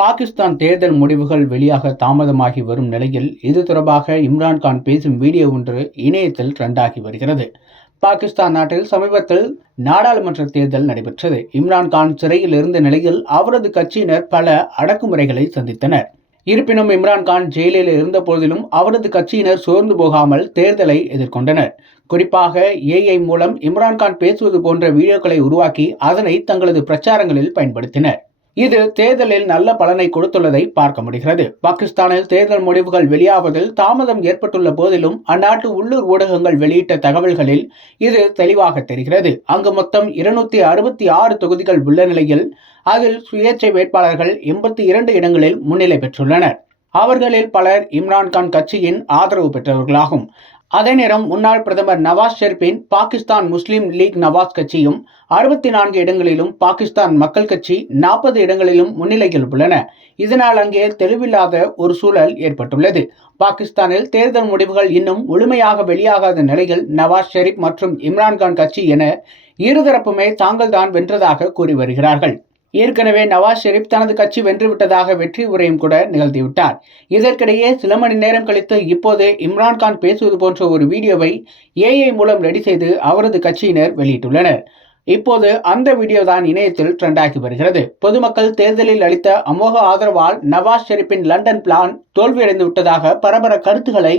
பாகிஸ்தான் தேர்தல் முடிவுகள் வெளியாக தாமதமாகி வரும் நிலையில் இது தொடர்பாக இம்ரான்கான் பேசும் வீடியோ ஒன்று இணையத்தில் ட்ரெண்டாகி வருகிறது. பாகிஸ்தான் நாட்டில் சமீபத்தில் நாடாளுமன்ற தேர்தல் நடைபெற்றது. இம்ரான்கான் சிறையில் இருந்த நிலையில் அவரது கட்சியினர் பல அடக்குமுறைகளை சந்தித்தனர். இருப்பினும் இம்ரான்கான் ஜெயிலில் இருந்த போதிலும் அவரது கட்சியினர் சோர்ந்து போகாமல் தேர்தலை எதிர்கொண்டனர். குறிப்பாக ஏஐ மூலம் இம்ரான்கான் பேசுவது போன்ற வீடியோக்களை உருவாக்கி அதனை தங்களது பிரச்சாரங்களில் பயன்படுத்தினர். இது தேர்தலில் நல்ல பலனை கொடுத்துள்ளதை பார்க்க முடிகிறது. பாகிஸ்தானில் தேர்தல் முடிவுகள் வெளியாவதில் தாமதம் ஏற்பட்டுள்ள போதிலும் அந்நாட்டு உள்ளூர் ஊடகங்கள் வெளியிட்ட தகவல்களில் இது தெளிவாக தெரிகிறது. அங்கு மொத்தம் 266 தொகுதிகள் உள்ள நிலையில் அதில் சுயேட்சை வேட்பாளர்கள் 82 இடங்களில் முன்னிலை பெற்றுள்ளனர். அவர்களில் பலர் இம்ரான்கான் கட்சியின் ஆதரவு பெற்றவர்களாகும். அதே நேரம் முன்னாள் பிரதமர் நவாஸ் ஷெரீப்பின் பாகிஸ்தான் முஸ்லிம் லீக் நவாஸ் கட்சியும் 64 இடங்களிலும், பாகிஸ்தான் மக்கள் கட்சி 40 இடங்களிலும் முன்னிலையில் உள்ளன. இதனால் அங்கே தெளிவில்லாத ஒரு சூழல் ஏற்பட்டுள்ளது. பாகிஸ்தானில் தேர்தல் முடிவுகள் இன்னும் முழுமையாக வெளியாகாத நிலையில் நவாஸ் ஷெரீப் மற்றும் இம்ரான்கான் கட்சி என இருதரப்புமே தாங்கள்தான் வென்றதாக கூறி வருகிறார்கள். ஏற்கனவே நவாஸ் ஷெரீப் தனது கட்சி வென்றுவிட்டதாக வெற்றி உரையும் கூட நிகழ்த்திவிட்டார். இதற்கிடையே சில மணி நேரம் கழித்து இப்போது இம்ரான்கான் பேசுவது போன்ற ஒரு வீடியோவை ஏஐ மூலம் ரெடி செய்து அவரது கட்சியினர் வெளியிட்டுள்ளனர். இப்போது அந்த வீடியோ தான் இணையத்தில் ட்ரெண்டாகி வருகிறது. பொதுமக்கள் தேர்தலில் அளித்த அமோக ஆதரவால் நவாஸ் ஷெரீப்பின் லண்டன் பிளான் தோல்வியடைந்து விட்டதாக பரபர கருத்துக்களை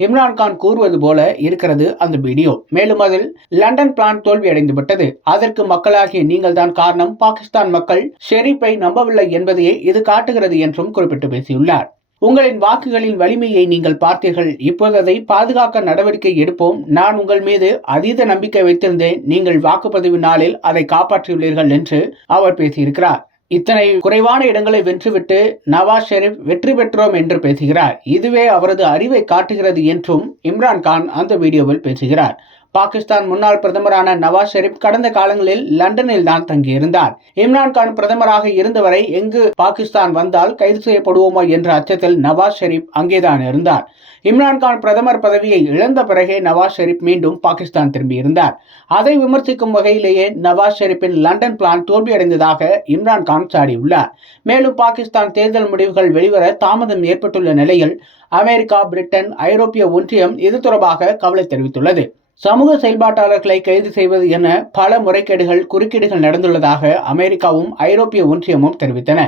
இம்ரான்கான் கூறுவது போல இருக்கிறது அந்த வீடியோ. மேலும் அதில் லண்டன் பிளான் தோல்வியடைந்து விட்டது, அதற்கு மக்களாகிய நீங்கள் தான் காரணம், பாகிஸ்தான் மக்கள் ஷெரீப்பை நம்பவில்லை என்பதையே இது காட்டுகிறது என்றும் குறிப்பிட்டு பேசியுள்ளார். உங்களின் வாக்குகளின் வலிமையை நீங்கள் பார்த்தீர்கள். இப்போது அதை பாதுகாக்க நடவடிக்கை எடுப்போம். நான் உங்கள் மீது அதீத நம்பிக்கை வைத்திருந்தேன். நீங்கள் வாக்குப்பதிவு நாளில் அதை காப்பாற்றியுள்ளீர்கள் என்று அவர் பேசியிருக்கிறார். இத்தனை குறைவான இடங்களை வென்றுவிட்டு நவாஸ் ஷெரீப் வெற்றி பெற்றோம் என்று பேசுகிறார். இதுவே அவரது அறிவை காட்டுகிறது என்றும் இம்ரான்கான் அந்த வீடியோவில் பேசுகிறார். பாகிஸ்தான் முன்னாள் பிரதமரான நவாஸ் ஷெரீப் கடந்த காலங்களில் லண்டனில் தான் தங்கியிருந்தார். இம்ரான்கான் பிரதமராக இருந்தவரை எங்கு பாகிஸ்தான் வந்தால் கைது செய்யப்படுவோமோ என்ற அச்சத்தில் நவாஸ் ஷெரீப் அங்கேதான் இருந்தார். இம்ரான்கான் பிரதமர் பதவியை இழந்த பிறகே நவாஸ் ஷெரீப் மீண்டும் பாகிஸ்தான் திரும்பியிருந்தார். அதை விமர்சிக்கும் வகையிலேயே நவாஸ் ஷெரீப்பின் லண்டன் பிளான் தோல்வியடைந்ததாக இம்ரான்கான் சாடியுள்ளார். மேலும் பாகிஸ்தான் தேர்தல் முடிவுகள் வெளிவர தாமதம் ஏற்பட்டுள்ள நிலையில் அமெரிக்கா, பிரிட்டன், ஐரோப்பிய ஒன்றியம் இது தொடர்பாக கவலை தெரிவித்துள்ளது. சமூக செயல்பாட்டாளர்களை கைது செய்வது என பல முறைகேடுகள், குறுக்கீடுகள் நடந்துள்ளதாக அமெரிக்காவும் ஐரோப்பிய ஒன்றியமும் தெரிவித்தன.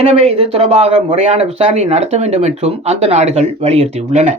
எனவே இது தொடர்பாக முறையான விசாரணை நடத்த வேண்டும் என்றும் அந்த நாடுகள் வலியுறுத்தியுள்ளன.